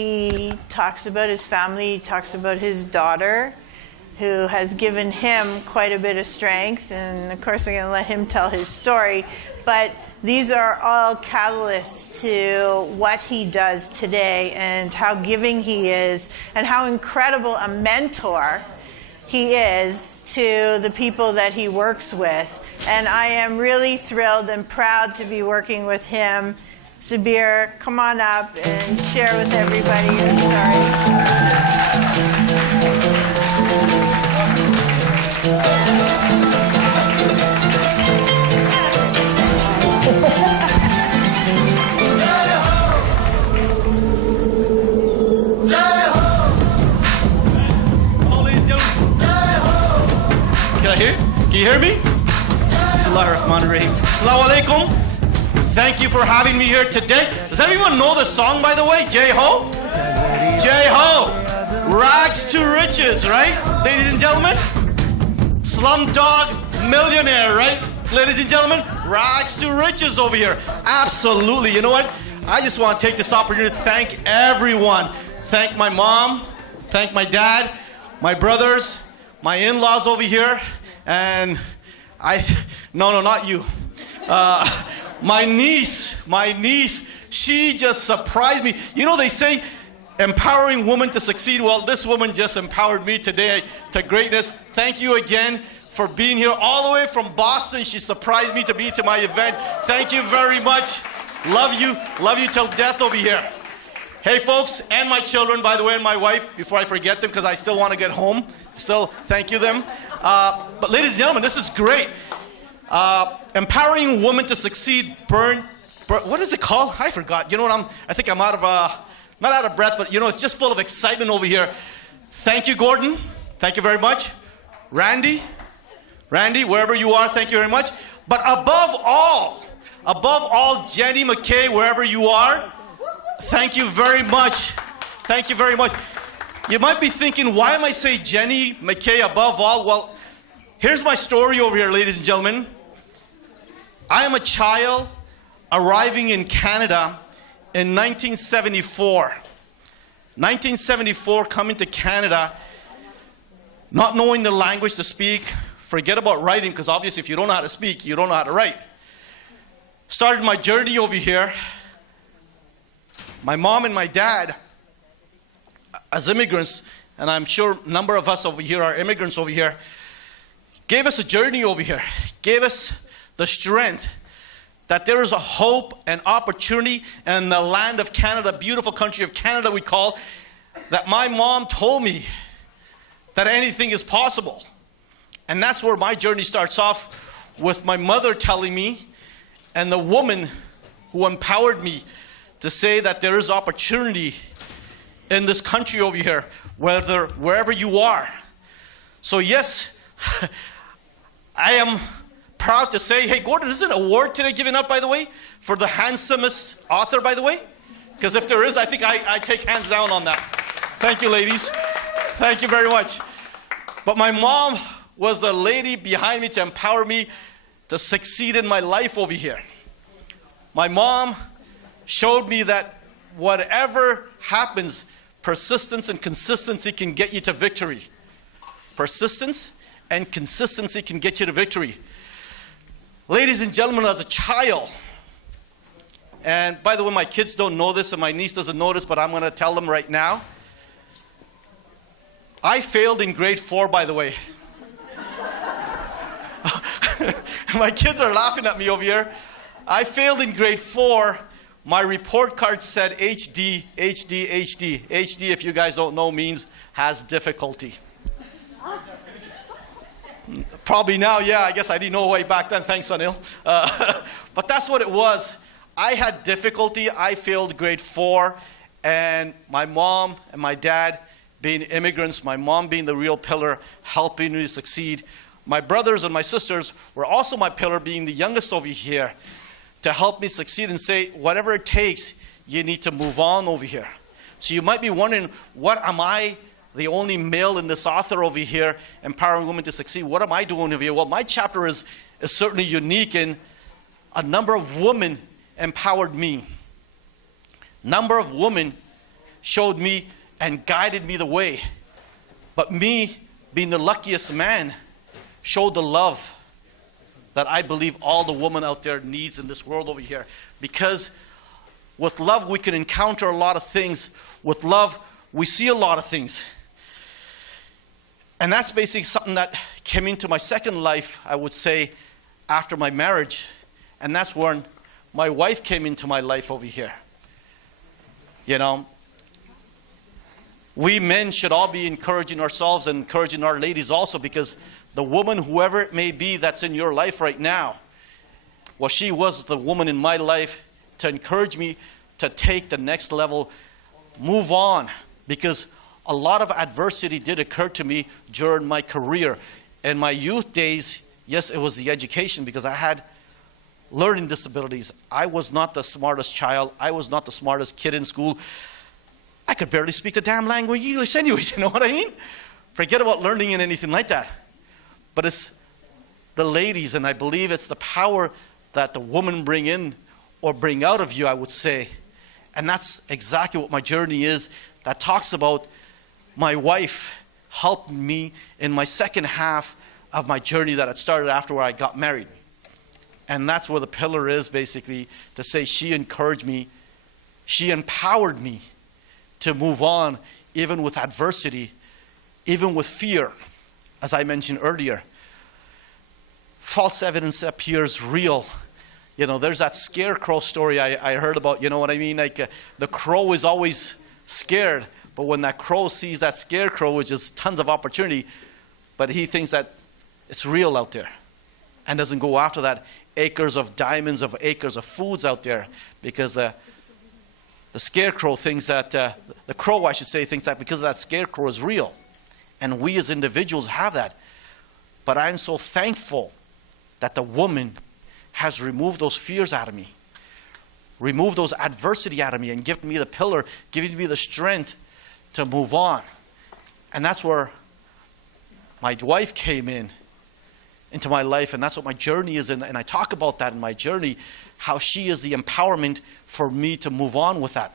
He talks about his family, he talks about his daughter, who has given him quite a bit of strength. And of course, I'm going to let him tell his story. But these are all catalysts to what he does today and how giving he is and how incredible a mentor he is to the people that he works with. And I am really thrilled and proud to be working with him. Sabbir, come on up and share with everybody your story. Can you hear me? Bismillahirrahmanirrahim. Assalamu alaikum. Thank you for having me here today. Does everyone know the song, by the way? J-Ho? J-Ho. Rags to riches, right? Ladies and gentlemen? Slumdog Millionaire, right? Ladies and gentlemen? Rags to riches over here. Absolutely. You know what? I just want to take this opportunity to thank everyone. Thank my mom. Thank my dad. My brothers. My in-laws over here. And no, not you. My niece, she just surprised me. You know, they say empowering women to succeed. Well, this woman just empowered me today to greatness. Thank you again for being here all the way from Boston. She surprised me to be to my event. Thank you very much. Love you till death over here. Hey folks, and my children, by the way, and my wife, before I forget them, because I still want to get home. Still, thank you them. But ladies and gentlemen, this is great. Empowering women to succeed, what is it called? I forgot. You know what, I think I'm not out of breath, but you know, it's just full of excitement over here. Thank you, Gordon. Thank you very much. Randy, wherever you are, thank you very much. But above all, Jenny McKay, wherever you are, thank you very much. Thank you very much. You might be thinking, why am I saying Jenny McKay above all? Well, here's my story over here, ladies and gentlemen. I am a child arriving in Canada in 1974. 1974, coming to Canada, not knowing the language to speak. Forget about writing, because obviously if you don't know how to speak, you don't know how to write. Started my journey over here. My mom and my dad, as immigrants, and I'm sure a number of us over here are immigrants over here, gave us a journey over here, gave us the strength that there is a hope and opportunity in the land of Canada, beautiful country of Canada we call, that my mom told me that anything is possible. And that's where my journey starts off, with my mother telling me, and the woman who empowered me to say that there is opportunity in this country over here, wherever you are. So yes, I am proud to say, hey Gordon, is it an award today given out, by the way, for the handsomest author, by the way? Because if there is, I think I take hands down on that. Thank you, ladies. Thank you very much. But my mom was the lady behind me to empower me to succeed in my life over here. My mom showed me that whatever happens, persistence and consistency can get you to victory. Persistence and consistency can get you to victory. Ladies and gentlemen, as a child, and by the way, my kids don't know this and my niece doesn't know this, but I'm going to tell them right now. I failed in grade 4, by the way. My kids are laughing at me over here. I failed in grade 4. My report card said HD, HD, HD. HD, if you guys don't know, means has difficulty. Probably now, yeah, I guess I didn't know way back then. Thanks, Anil. But that's what it was. I had difficulty. I failed grade 4. And my mom and my dad being immigrants, my mom being the real pillar, helping me to succeed. My brothers and my sisters were also my pillar, being the youngest over here, to help me succeed and say, whatever it takes, you need to move on over here. So you might be wondering, what am I, the only male in this author over here, empowering women to succeed? What am I doing over here? Well, my chapter is certainly unique in a number of women empowered me. Number of women showed me and guided me the way. But me, being the luckiest man, showed the love that I believe all the women out there needs in this world over here. Because with love, we can encounter a lot of things. With love, we see a lot of things. And that's basically something that came into my second life, I would say, after my marriage. And that's when my wife came into my life over here. You know, we men should all be encouraging ourselves and encouraging our ladies also, because the woman, whoever it may be that's in your life right now, well, she was the woman in my life to encourage me to take the next level, move on, because a lot of adversity did occur to me during my career. In my youth days, yes, it was the education, because I had learning disabilities. I was not the smartest child. I was not the smartest kid in school. I could barely speak the damn language English anyways, you know what I mean? Forget about learning and anything like that. But it's the ladies, and I believe it's the power that the woman bring in or bring out of you, I would say. And that's exactly what my journey is. That talks about my wife helping me in my second half of my journey that had started after I got married. And that's where the pillar is, basically, to say she encouraged me, she empowered me to move on, even with adversity, even with fear, as I mentioned earlier. False evidence appears real. You know, there's that scarecrow story I heard about, you know what I mean? Like the crow is always scared, but when that crow sees that scarecrow, which is tons of opportunity, but he thinks that it's real out there and doesn't go after that acres of diamonds, of acres of foods out there, because the scarecrow thinks that, the crow, I should say, thinks that because of that scarecrow is real. And we as individuals have that. But I'm so thankful that the woman has removed those fears out of me, removed those adversity out of me, and given me the pillar, giving me the strength to move on. And that's where my wife came into my life, and that's what my journey is. And I talk about that in my journey, how she is the empowerment for me to move on with that.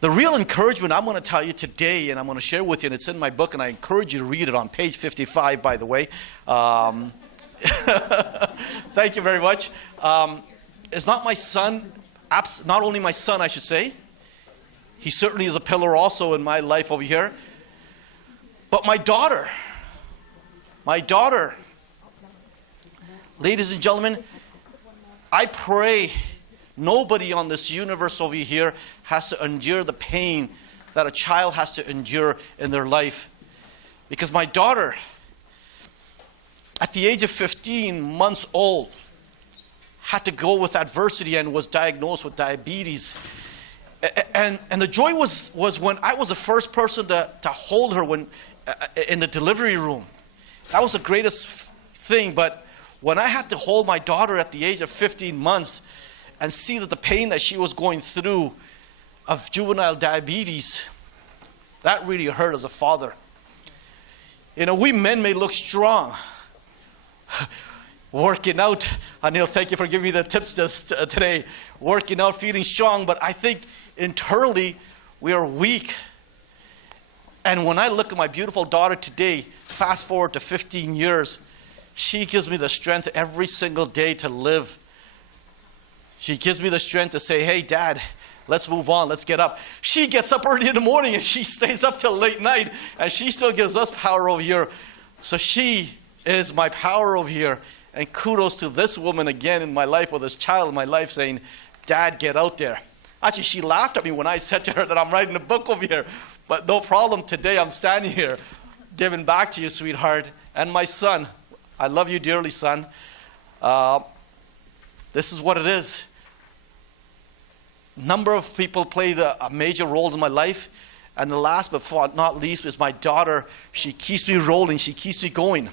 The real encouragement I'm going to tell you today, and I'm going to share with you, and it's in my book, and I encourage you to read it on page 55, by the way. Thank you very much. It's not my son, not only my son, I should say. He certainly is a pillar also in my life over here. But my daughter, ladies and gentlemen, I pray nobody on this universe over here has to endure the pain that a child has to endure in their life. Because my daughter, at the age of 15 months old, had to go with adversity and was diagnosed with diabetes. And the joy was when I was the first person to hold her in the delivery room. That was the greatest thing. But when I had to hold my daughter at the age of 15 months and see that the pain that she was going through of juvenile diabetes, that really hurt as a father. You know, we men may look strong, working out. Anil, thank you for giving me the tips today. Working out, feeling strong, but I think internally we are weak. And when I look at my beautiful daughter today, fast forward to 15 years, she gives me the strength every single day to live. She gives me the strength to say, hey, Dad, let's move on, let's get up. She gets up early in the morning and she stays up till late night, and she still gives us power over here. So she is my power over here. And kudos to this woman again in my life, or this child in my life, saying, Dad, get out there. Actually, she laughed at me when I said to her that I'm writing a book over here. But no problem, today I'm standing here giving back to you, sweetheart. And my son, I love you dearly, son. This is what it is. Number of people played a major role in my life. And the last but not least is my daughter. She keeps me rolling. She keeps me going.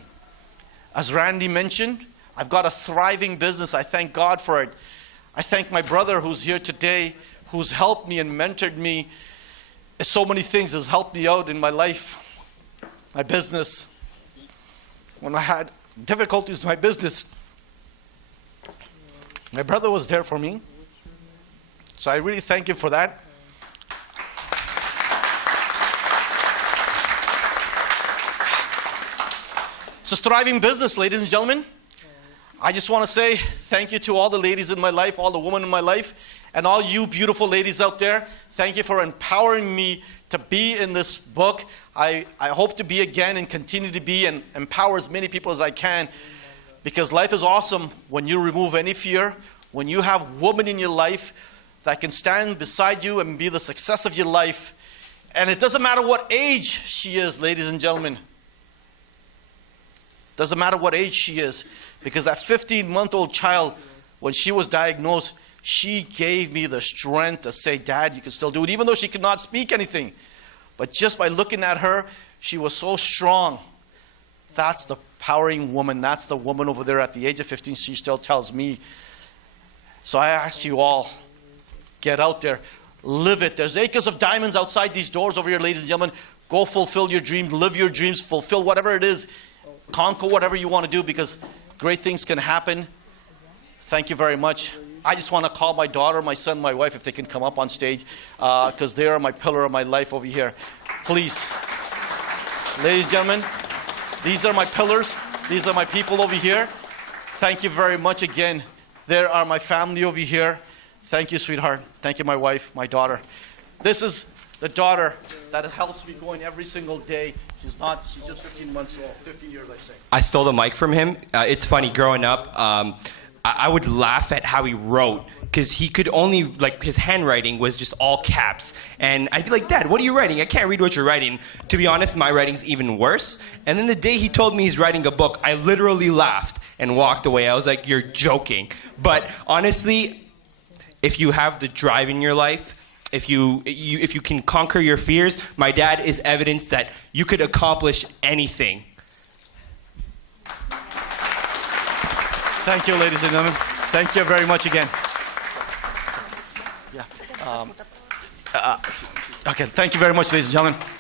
As Randy mentioned, I've got a thriving business. I thank God for it. I thank my brother who's here today, who's helped me and mentored me. So many things has helped me out in my life, my business. When I had difficulties in my business, my brother was there for me. So I really thank you for that. It's a thriving business, ladies and gentlemen. I just want to say thank you to all the ladies in my life, all the women in my life, and all you beautiful ladies out there. Thank you for empowering me to be in this book. I hope to be again and continue to be and empower as many people as I can, because life is awesome when you remove any fear, when you have women in your life that can stand beside you and be the success of your life. And it doesn't matter what age she is, ladies and gentlemen. Doesn't matter what age she is, because that 15-month-old child, when she was diagnosed, she gave me the strength to say, Dad, you can still do it, even though she could not speak anything. But just by looking at her, she was so strong. That's the powering woman. That's the woman over there at the age of 15. She still tells me. So I ask you all, get out there, live it. There's acres of diamonds outside these doors over here, ladies and gentlemen. Go fulfill your dreams, live your dreams, fulfill whatever it is. Conquer whatever you want to do, because great things can happen. Thank you very much. I just want to call my daughter, my son, my wife, if they can come up on stage, because they are my pillar of my life over here. Please. Ladies and gentlemen, these are my pillars. These are my people over here. Thank you very much again. There are my family over here. Thank you, sweetheart. Thank you, my wife, my daughter. This is the daughter that helps me going every single day. She's just 15 months old, 15 years, I say. I stole the mic from him. It's funny, growing up, I would laugh at how he wrote, because he could only, like, his handwriting was just all caps. And I'd be like, Dad, what are you writing? I can't read what you're writing. To be honest, my writing's even worse. And then the day he told me he's writing a book, I literally laughed and walked away. I was like, you're joking. But honestly, if you have the drive in your life, if you can conquer your fears, my dad is evidence that you could accomplish anything. Thank you, ladies and gentlemen. Thank you very much again. Yeah. Okay, thank you very much, ladies and gentlemen.